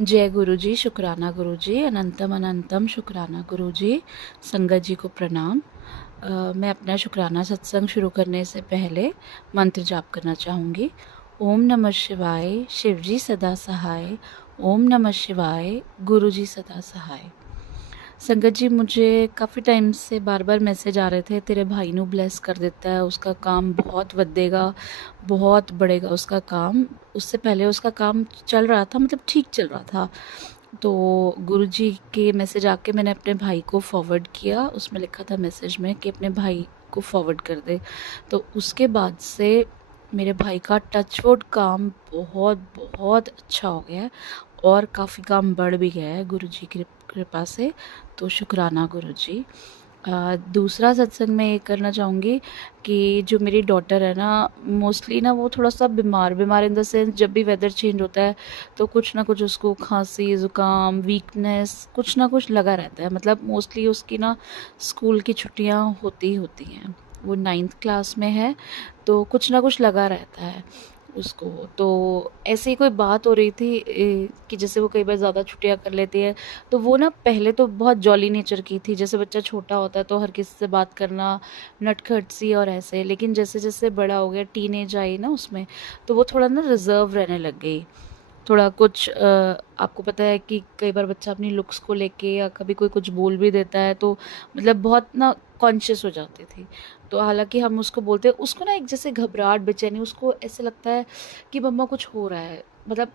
जय गुरु जी, शुक्राना गुरु जी, अनंतम अनंतम शुक्राना गुरु जी। संगत जी को प्रणाम। मैं अपना शुक्राना सत्संग शुरू करने से पहले मंत्र जाप करना चाहूँगी। ओम नमः शिवाय, शिव जी सदा सहाय। ओम नमः शिवाय, गुरु जी सदा सहाय। संगत जी, मुझे काफ़ी टाइम से बार बार मैसेज आ रहे थे, तेरे भाई नू ब्लेस कर देता है, उसका काम बहुत वधेगा, बहुत बढ़ेगा उसका काम। उससे पहले उसका काम चल रहा था, मतलब ठीक चल रहा था। तो गुरुजी के मैसेज आके मैंने अपने भाई को फॉरवर्ड किया। उसमें लिखा था मैसेज में कि अपने भाई को फॉरवर्ड कर दे। तो उसके बाद से मेरे भाई का टचवुड काम बहुत बहुत अच्छा हो गया है और काफ़ी काम बढ़ भी गया है गुरुजी की कृपा से। तो शुक्राना गुरुजी। दूसरा सत्संग मैं ये करना चाहूँगी कि जो मेरी डॉटर है ना, मोस्टली ना वो थोड़ा सा बीमार बीमार इन द सेंस, जब भी वेदर चेंज होता है तो कुछ ना कुछ उसको खांसी ज़ुकाम वीकनेस कुछ ना कुछ लगा रहता है। मतलब मोस्टली उसकी ना स्कूल की छुट्टियाँ होती ही होती हैं। वो 9th क्लास में है, तो कुछ ना कुछ लगा रहता है उसको। तो ऐसे ही कोई बात हो रही थी कि जैसे वो कई बार ज़्यादा छुट्टियाँ कर लेती है। तो वो ना पहले तो बहुत जॉली नेचर की थी, जैसे बच्चा छोटा होता है तो हर किसी से बात करना, नटखट सी और ऐसे। लेकिन जैसे जैसे बड़ा हो गया, टीनेज आई ना उसमें, तो वो थोड़ा ना रिजर्व रहने लग गई। थोड़ा कुछ आपको पता है कि कई बार बच्चा अपनी लुक्स को लेके या कभी कोई कुछ बोल भी देता है तो मतलब बहुत ना कॉन्शियस हो जाती थी। तो हालांकि हम उसको बोलते हैं, उसको ना एक जैसे घबराहट बेचैनी, उसको ऐसे लगता है कि मम्मा कुछ हो रहा है। मतलब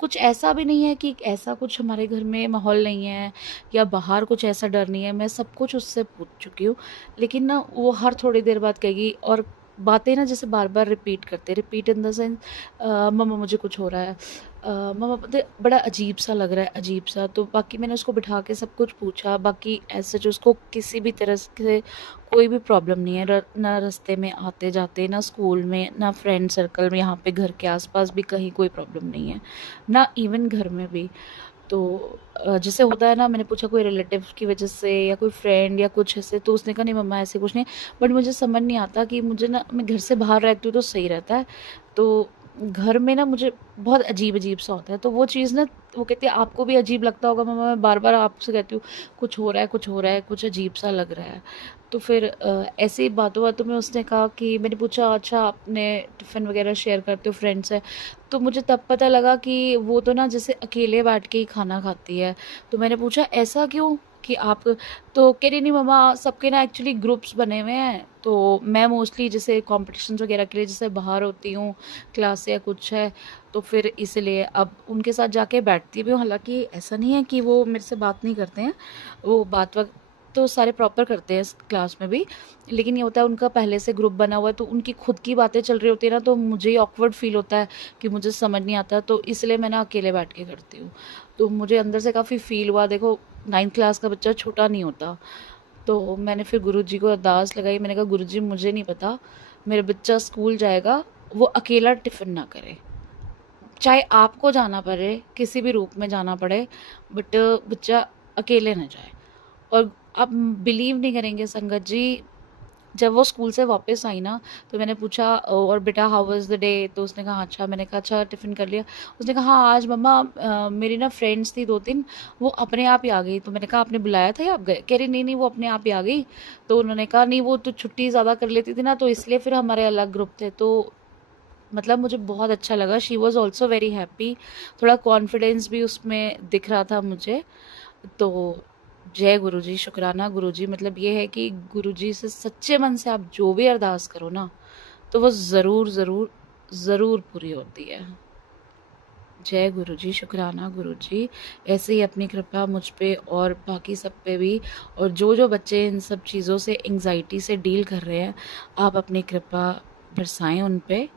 कुछ ऐसा भी नहीं है कि ऐसा कुछ हमारे घर में माहौल नहीं है या बाहर कुछ ऐसा डर नहीं है। मैं सब कुछ उससे पूछ चुकी हूँ, लेकिन ना वो हर थोड़ी देर बाद कहेगी और बातें ना जैसे बार बार रिपीट इन द सेंस, मम्मा मुझे कुछ हो रहा है, मम्मा पता है, बड़ा अजीब सा लग रहा है, अजीब सा। तो बाकी मैंने उसको बिठा के सब कुछ पूछा, बाकी ऐसे जो उसको किसी भी तरह से कोई भी प्रॉब्लम नहीं है, ना रास्ते में आते जाते, ना स्कूल में, ना फ्रेंड सर्कल में, यहाँ पे घर के आसपास भी कहीं कोई प्रॉब्लम नहीं है, ना इवन घर में भी। तो जैसे होता है ना, मैंने पूछा कोई रिलेटिव की वजह से या कोई फ्रेंड या कुछ ऐसे, तो उसने कहा नहीं मम्मा ऐसे कुछ नहीं। बट मुझे समझ नहीं आता कि मुझे ना, मैं घर से बाहर रहती हूँ तो सही रहता है, तो घर में ना मुझे बहुत अजीब अजीब सा होता है। तो वो चीज़ ना, वो कहती है आपको भी अजीब लगता होगा मम्मा, मैं बार बार आपसे कहती हूँ कुछ हो रहा है, कुछ हो रहा है, कुछ अजीब सा लग रहा है। तो फिर ऐसी बातों बातों में उसने कहा कि, मैंने पूछा अच्छा आपने टिफ़िन वगैरह शेयर करते हो फ्रेंड से? तो मुझे तब पता लगा कि वो तो ना जैसे अकेले बैठ के ही खाना खाती है। तो मैंने पूछा ऐसा क्यों कि आप, तो कह रही नहीं मम्मा सबके ना एक्चुअली ग्रुप्स बने हुए हैं, तो मैं मोस्टली जैसे कॉम्पिटिशन्स वगैरह के लिए जैसे बाहर होती हूँ, क्लास या कुछ है, तो फिर इसलिए अब उनके साथ जाके बैठती भी हूँ। हालांकि ऐसा नहीं है कि वो मेरे से बात नहीं करते हैं, वो बात वक्त तो सारे प्रॉपर करते हैं इस क्लास में भी। लेकिन ये होता है उनका पहले से ग्रुप बना हुआ है, तो उनकी खुद की बातें चल रही होती है ना, तो मुझे ही ऑकवर्ड फील होता है कि मुझे समझ नहीं आता, तो इसलिए मैं ना अकेले बैठ के करती हूँ। तो मुझे अंदर से काफ़ी फील हुआ। देखो 9th क्लास का बच्चा छोटा नहीं होता। तो मैंने फिर गुरुजी को अरदास लगाई, मैंने कहा गुरुजी मुझे नहीं पता, मेरा बच्चा स्कूल जाएगा, वो अकेला टिफ़िन ना करे, चाहे आपको जाना पड़े, किसी भी रूप में जाना पड़े, बट बच्चा अकेले ना जाए। और आप बिलीव नहीं करेंगे संगत जी, जब वो स्कूल से वापस आई ना, तो मैंने पूछा और बेटा हाउ वाज द डे? तो उसने कहा अच्छा। मैंने कहा अच्छा टिफ़िन कर लिया? उसने कहा हाँ आज मम्मा मेरी ना फ्रेंड्स थी 2-3, वो अपने आप ही आ गई। तो मैंने कहा आपने बुलाया था या आप गए? कह रही नहीं नहीं वो अपने आप ही आ गई। तो उन्होंने कहा नहीं वो तो छुट्टी ज़्यादा कर लेती थी ना, तो इसलिए फिर हमारे अलग ग्रुप थे। तो मतलब मुझे बहुत अच्छा लगा, she was also very happy. थोड़ा कॉन्फिडेंस भी उसमें दिख रहा था मुझे। तो जय गुरुजी, शुक्राना गुरुजी। मतलब ये है कि गुरुजी से सच्चे मन से आप जो भी अरदास करो ना, तो वो ज़रूर ज़रूर ज़रूर पूरी होती है। जय गुरुजी, शुक्राना गुरुजी। ऐसे ही अपनी कृपा मुझ पे और बाकी सब पे भी, और जो जो बच्चे इन सब चीज़ों से एंग्जाइटी से डील कर रहे हैं, आप अपनी कृपा बरसाएं उन पे।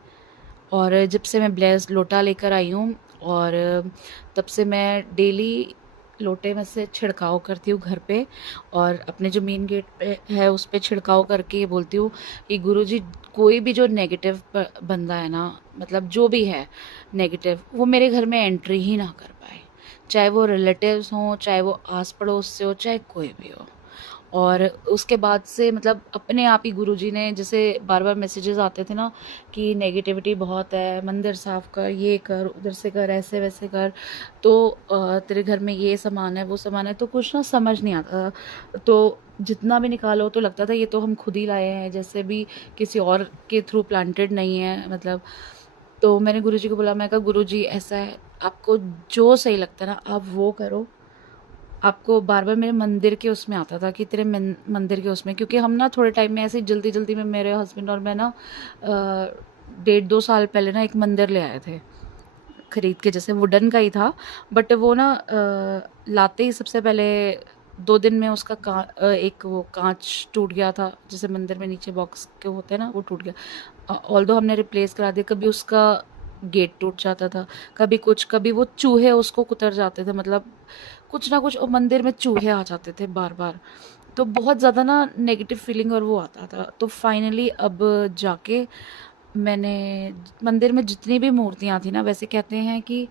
और जब से मैं ब्लेस्ड लोटा लेकर आई हूँ, और तब से मैं डेली लोटे में से छिड़काव करती हूँ घर पे, और अपने जो मेन गेट पे है उस पे छिड़काव करके ये बोलती हूँ कि गुरुजी कोई भी जो नेगेटिव बंदा है ना, मतलब जो भी है नेगेटिव, वो मेरे घर में एंट्री ही ना कर पाए, चाहे वो रिलेटिव्स हों, चाहे वो आस पड़ोस से हो, चाहे कोई भी हो। और उसके बाद से मतलब अपने आप ही गुरुजी ने, जैसे बार बार मैसेजेस आते थे ना कि नेगेटिविटी बहुत है, मंदिर साफ़ कर, ये कर, उधर से कर, ऐसे वैसे कर, तो तेरे घर में ये सामान है, वो सामान है, तो कुछ ना समझ नहीं आता। तो जितना भी निकालो तो लगता था ये तो हम खुद ही लाए हैं, जैसे भी किसी और के थ्रू प्लांटेड नहीं है मतलब। तो मैंने गुरुजी को बोला, मैं कहा गुरुजी ऐसा है, आपको जो सही लगता है ना आप वो करो। आपको बार बार मेरे मंदिर के उसमें आता था कि तेरे मंदिर के उसमें, क्योंकि हम ना थोड़े टाइम में ऐसे जल्दी जल्दी में मेरे हस्बैंड और मैं ना 1.5-2 साल पहले ना एक मंदिर ले आए थे खरीद के, जैसे वुडन का ही था, बट वो ना लाते ही सबसे पहले 2 दिन में उसका एक वो कांच टूट गया था, जैसे मंदिर में नीचे बॉक्स के होते हैं ना, वो टूट गया। ऑल्दो हमने रिप्लेस करा दिया, कभी उसका गेट टूट जाता था, कभी कुछ, कभी वो चूहे उसको कुतर जाते थे, मतलब कुछ ना कुछ, और मंदिर में चूहे आ जाते थे बार बार। तो बहुत ज़्यादा ना नेगेटिव फीलिंग और वो आता था। तो फाइनली अब जाके मैंने मंदिर में जितनी भी मूर्तियाँ थी ना, वैसे कहते हैं कि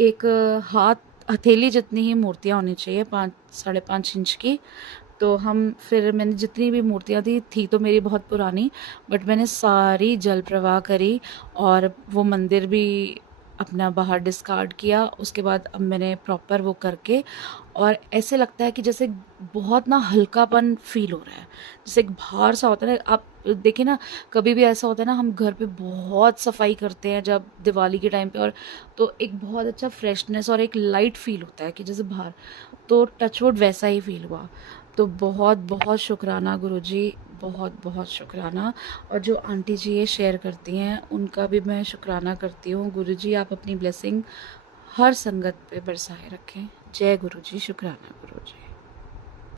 एक हाथ हथेली जितनी ही मूर्तियाँ होनी चाहिए, 5-5.5 इंच की। तो हम फिर मैंने जितनी भी मूर्तियाँ थी तो मेरी बहुत पुरानी, बट मैंने सारी जल प्रवाह करी और वो मंदिर भी अपना बाहर डिस्कार्ड किया। उसके बाद अब मैंने प्रॉपर वो करके, और ऐसे लगता है कि जैसे बहुत ना हल्कापन फील हो रहा है, जैसे एक भार सा होता है ना। आप देखिए ना, कभी भी ऐसा होता है ना, हम घर पे बहुत सफाई करते हैं जब दिवाली के टाइम पे, और तो एक बहुत अच्छा फ्रेशनेस और एक लाइट फील होता है कि जैसे बाहर, तो टचवुड वैसा ही फील हुआ। तो बहुत बहुत शुक्राना गुरुजी, बहुत बहुत शुक्राना। और जो आंटी जी ये शेयर करती हैं उनका भी मैं शुक्राना करती हूँ। गुरुजी आप अपनी ब्लेसिंग हर संगत पे बरसाए रखें। जय गुरुजी, शुक्राना गुरुजी।